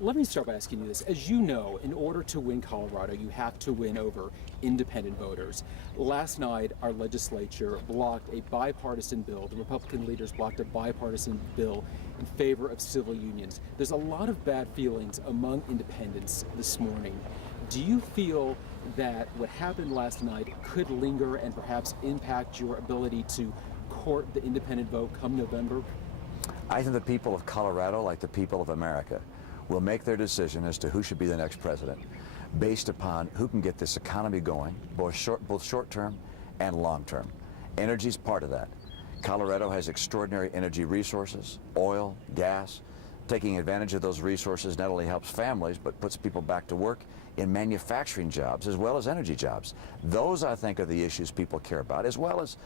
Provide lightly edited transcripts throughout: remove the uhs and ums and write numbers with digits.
Let me start by asking you this. As you know, in order to win Colorado, you have to win over independent voters. Last night, our legislature blocked a bipartisan bill. The Republican leaders blocked a bipartisan bill in favor of civil unions. There's a lot of bad feelings among independents this morning. Do you feel that what happened last night could linger and perhaps impact your ability to court the independent vote come November? I think the people of Colorado, like the people of America, will make their decision as to who should be the next president based upon who can get this economy going, both short-term and long-term. Energy is part of that. Colorado has extraordinary energy resources, oil, gas. Taking advantage of those resources not only helps families, but puts people back to work in manufacturing jobs as well as energy jobs. Those, I think, are the issues people care about, as well as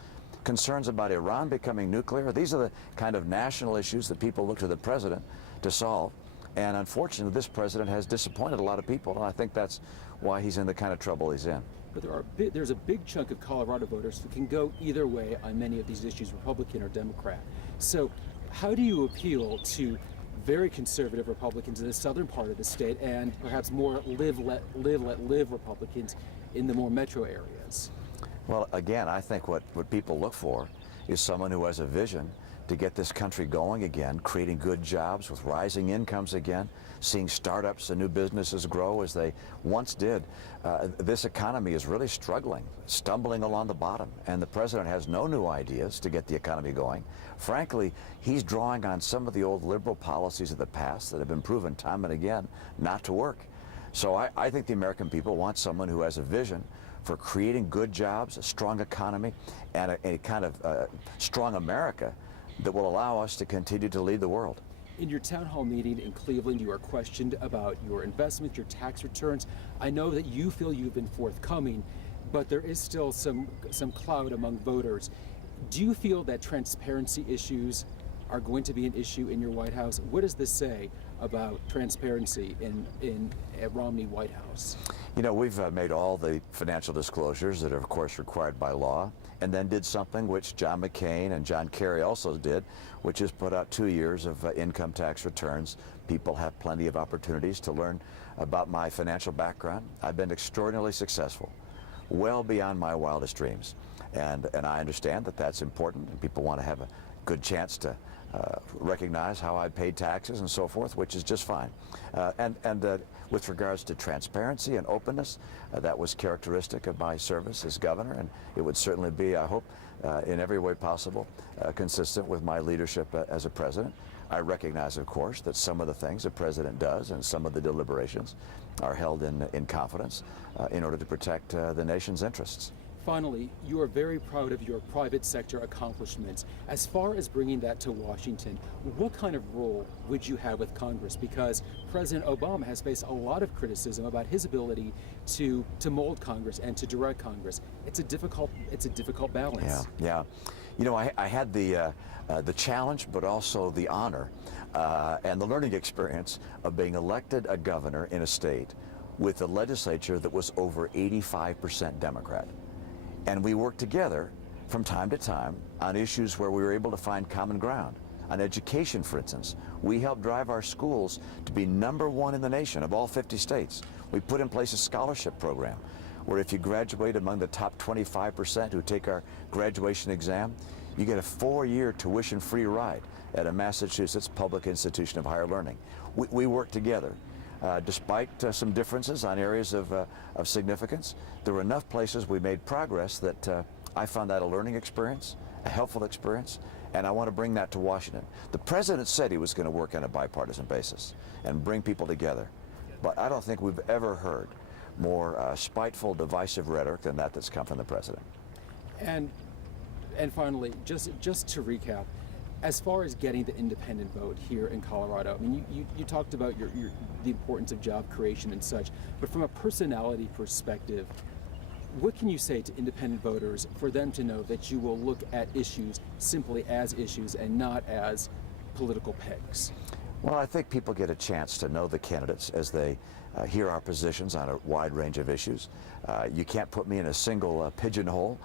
concerns about Iran becoming nuclear. These are the kind of national issues that people look to the president to solve. And unfortunately, this president has disappointed a lot of people, and I think that's why he's in the kind of trouble he's in. But there's a big chunk of Colorado voters who can go either way on many of these issues, Republican or Democrat. So how do you appeal to very conservative Republicans in the southern part of the state and perhaps more live, let live Republicans in the more metro areas? Well, again, I think what people look for is someone who has a vision to get this country going again, creating good jobs with rising incomes again, seeing startups and new businesses grow as they once did. This economy is really struggling, stumbling along the bottom, and the president has no new ideas to get the economy going. Frankly, he's drawing on some of the old liberal policies of the past that have been proven time and again not to work. So I think the American people want someone who has a vision for creating good jobs, a strong economy, and a kind of strong America that will allow us to continue to lead the world. In your town hall meeting in Cleveland, you are questioned about your investments, your tax returns. I know that you feel you've been forthcoming, but there is still some cloud among voters. Do you feel that transparency issues are going to be an issue in your White House? What does this say about transparency in a Romney White House? You know, we've made all the financial disclosures that are, of course, required by law, and then did something which John McCain and John Kerry also did, which is put out 2 years of income tax returns. People have plenty of opportunities to learn about my financial background. I've been extraordinarily successful, well beyond my wildest dreams. And I understand that that's important, and people want to have a good chance to recognize how I paid taxes and so forth, which is just fine. With regards to transparency and openness, that was characteristic of my service as governor, and it would certainly be, I hope, in every way possible, consistent with my leadership as a president. I recognize, of course, that some of the things the president does and some of the deliberations are held in confidence in order to protect the nation's interests. Finally, you are very proud of your private sector accomplishments. As far as bringing that to Washington, what kind of role would you have with Congress? Because President Obama has faced a lot of criticism about his ability to mold Congress and to direct Congress. It's a difficult balance. Yeah. You know, I had the challenge, but also the honor and the learning experience of being elected a governor in a state with a legislature that was over 85% Democrat. And we worked together from time to time on issues where we were able to find common ground. On education, for instance, we helped drive our schools to be #1 in the nation of all 50 states. We put in place a scholarship program where if you graduate among the top 25% who take our graduation exam, you get a 4-year tuition-free ride at a Massachusetts public institution of higher learning. We worked together. Despite some differences on areas of significance, there were enough places we made progress that I found that a learning experience, a helpful experience, and I want to bring that to Washington. The president said he was going to work on a bipartisan basis and bring people together, but I don't think we've ever heard more spiteful, divisive rhetoric than that's come from the president. And finally, just to recap, as far as getting the independent vote here in Colorado, I mean, you talked about the importance of job creation and such, but from a personality perspective, what can you say to independent voters for them to know that you will look at issues simply as issues and not as political pegs? Well, I think people get a chance to know the candidates as they hear our positions on a wide range of issues. You can't put me in a single pigeonhole.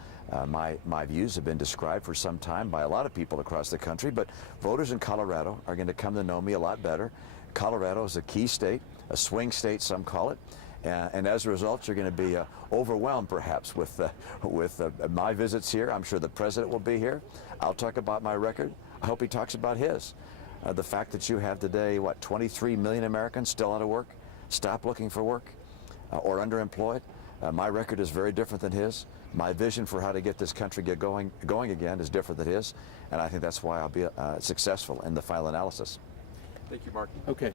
My views have been described for some time by a lot of people across the country, but voters in Colorado are going to come to know me a lot better, Colorado is a key state, a swing state, some call it. And as a result, you're going to be overwhelmed, perhaps, with my visits here. I'm sure the president will be here. I'll talk about my record. I hope he talks about his. The fact that you have today, 23 million Americans still out of work, stop looking for work, or underemployed. My record is very different than his. My vision for how to get this country going again is different than his. And I think that's why I'll be successful in the final analysis. Thank you, Mark. Okay.